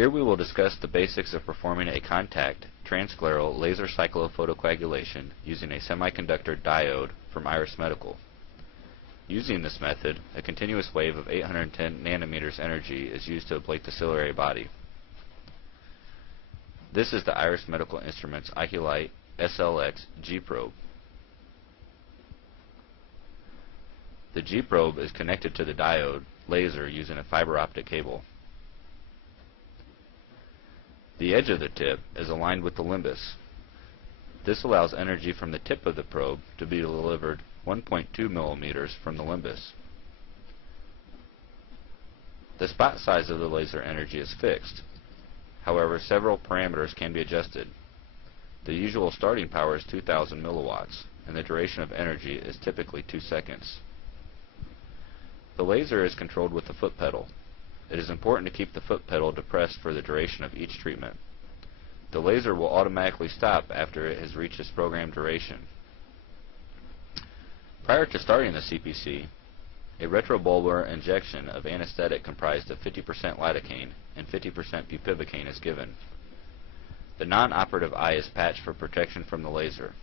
Here we will discuss the basics of performing a contact transscleral laser cyclophotocoagulation using a semiconductor diode from Iris Medical. Using this method, a continuous wave of 810 nanometers energy is used to ablate the ciliary body. This is the Iris Medical Instruments IQ-Lite SLX G-probe. The G-probe is connected to the diode laser using a fiber optic cable. The edge of the tip is aligned with the limbus. This allows energy from the tip of the probe to be delivered 1.2 millimeters from the limbus. The spot size of the laser energy is fixed. However, several parameters can be adjusted. The usual starting power is 2,000 milliwatts, and the duration of energy is typically 2 seconds. The laser is controlled with the foot pedal. It is important to keep the foot pedal depressed for the duration of each treatment. The laser will automatically stop after it has reached its programmed duration. Prior to starting the CPC, a retrobulbar injection of anesthetic comprised of 50% lidocaine and 50% bupivacaine is given. The non-operative eye is patched for protection from the laser.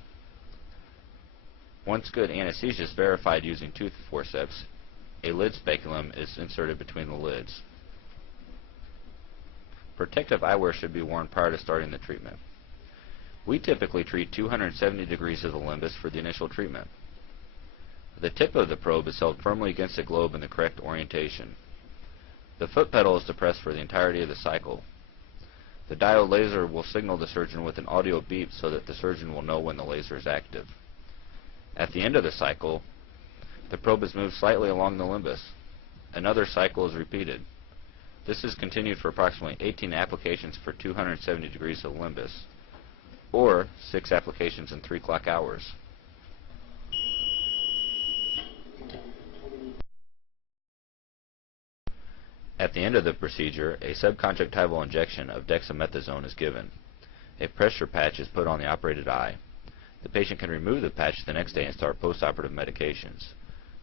Once good anesthesia is verified using tooth forceps, a lid speculum is inserted between the lids. Protective eyewear should be worn prior to starting the treatment. We typically treat 270 degrees of the limbus for the initial treatment. The tip of the probe is held firmly against the globe in the correct orientation. The foot pedal is depressed for the entirety of the cycle. The diode laser will signal the surgeon with an audio beep so that the surgeon will know when the laser is active. At the end of the cycle, the probe is moved slightly along the limbus. Another cycle is repeated. This is continued for approximately 18 applications for 270 degrees of the limbus, or 6 applications in 3 clock hours. At the end of the procedure, a subconjunctival injection of dexamethasone is given. A pressure patch is put on the operated eye. The patient can remove the patch the next day and start postoperative medications.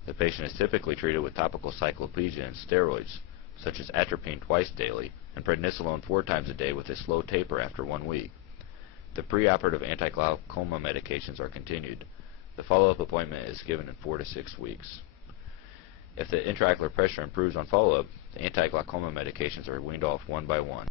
The patient is typically treated with topical cycloplegia and steroids, such as atropine twice daily and prednisolone 4 times a day with a slow taper after 1 week. The preoperative anti-glaucoma medications are continued. The follow-up appointment is given in 4 to 6 weeks. If the intraocular pressure improves on follow-up, the anti-glaucoma medications are weaned off one by one.